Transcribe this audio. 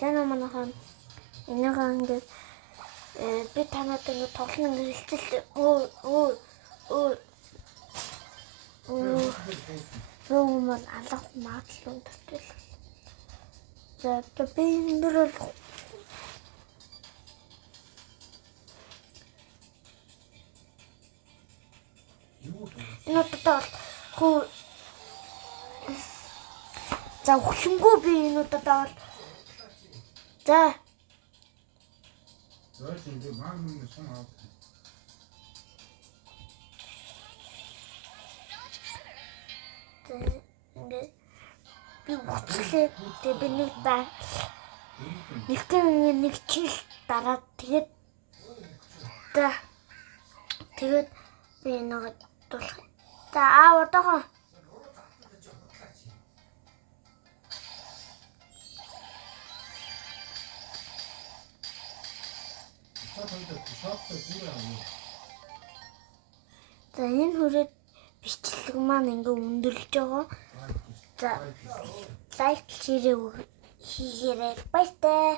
Лана манайхан энийгээ ингээд би танад ингээд тоглоно ингээд хэлцэл мал алах магадлал үнэтэй. За би энэ дөр бол энэтэй хөө за өхлөнгөө би энэтэй бол за 근데 마음은 송하고 ингээд би уцлээ тэгээ би нэг баг нэг чил дараа тэгээд би нэг дуулах. За одоогоо за энэ хүрээд бичлэг маань ингээ өндөрлөж байгаа. За лайк хийгээрэй. Баяртай.